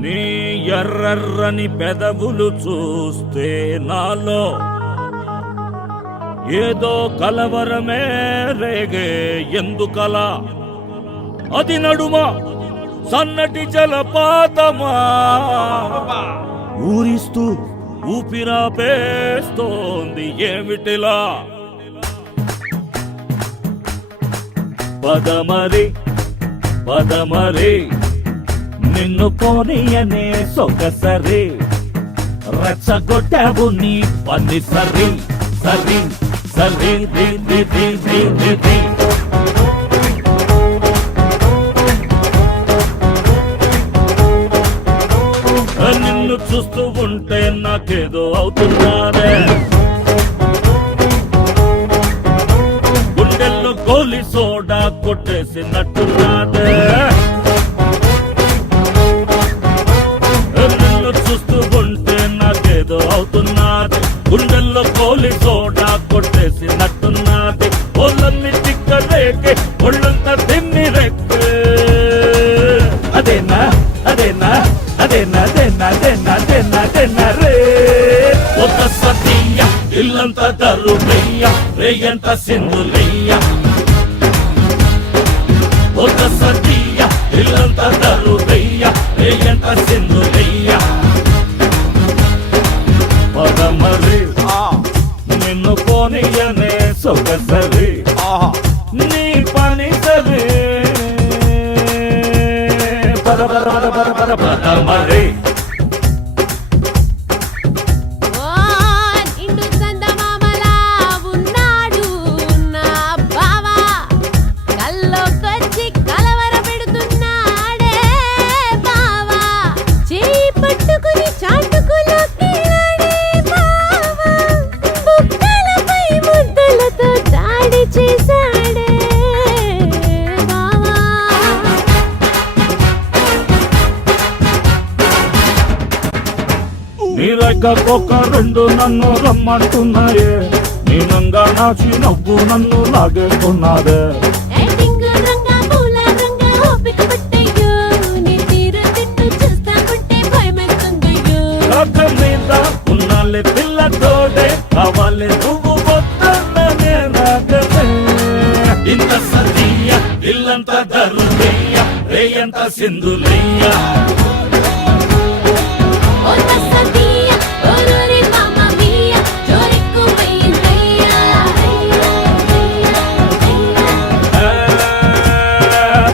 నీ ఎర్రర్రని పెదవులు చూస్తే నాలో ఏదో కలవరమే రేగే ఎందుకలా అది నడుమా సన్నటి జలపాతమా ఊరిస్తూ ఊపిరాపేస్తోంది ఏమిటిలా పదమరి పదమరి నిన్ను పోనీయనే సొగసరి రెచ్చగొట్టావు నీ పని సరి సరి సరి the the the the the the నిన్ను చూస్తూ ఉంటే నాకేదో అవుతున్నానే గుండెల్లో గోలి సోడా కొట్టేసినట్టున్నాదే నిన్ను చూస్తూ ఉంటే నాకేదో అవుతున్నది గుండెల్లో గోలి సోడా కొట్టేసినట్టున్నది ఒళ్ళన్ని చిక్కలేకే ఒళ్ళంతా తిమ్మి రెక్కే అదేనా అదేనా అదేనా అదేనా అదేనా అదేనా అదేనా రే ఒక సతీయ ఇల్లంతా దరుమయ్య రేయంత సింధులయ్య ఒక సతీయ ఇల్లంతా దరుమయ్య రేయంత సింధులయ్య పదమరి నిన్ను పోనీయనే సొగసరి నీ పని సరి పదమరి ఒక రెండు నన్ను రమ్మంటున్నాయే నీ నంగా నాచి నవ్వు నన్ను లాగేస్తున్నాదే మీద ఉన్నాలే పిల్లతోడే కావాలి నువ్వు వద్దన్ననే నాగలే ఇంత సతీయ ఇల్లంతా దరుమయ్య రేయంత సింధులయ్య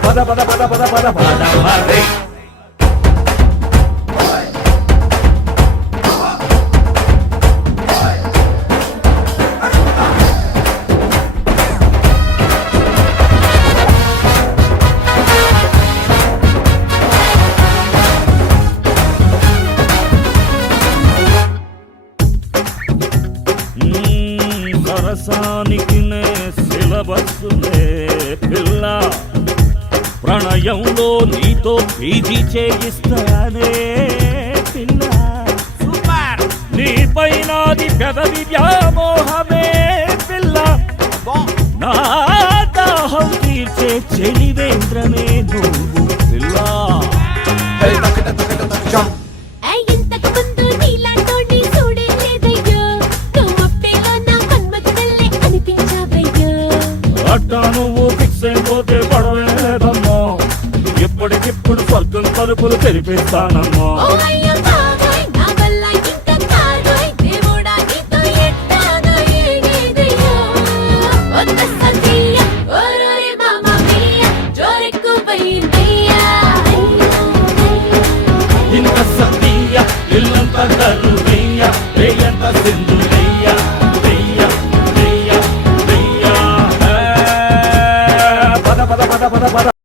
పద పద పద పద పద పదమరి సరసానికి నే సిలబస్సులే పిల్ల ప్రణయంలో నీతో పీజీ చేయిస్తానే పిల్ల సూపర్ నీ పైనాది పెదవి వ్యామోహమే పిల్ల నా దాహం తీర్చే చెలివేంద్రమే నువ్వు పిల్ల అట్టా నువ్వు ఫిక్స్ అయిపోతే పడవేదమ్మో ఎప్పటికిప్పుడు స్వర్గం తలుపులు తెరిపిస్తానమ్మో ఇంత సతీయ ఇల్లంతా దరుమయ్య రేయంత సింధు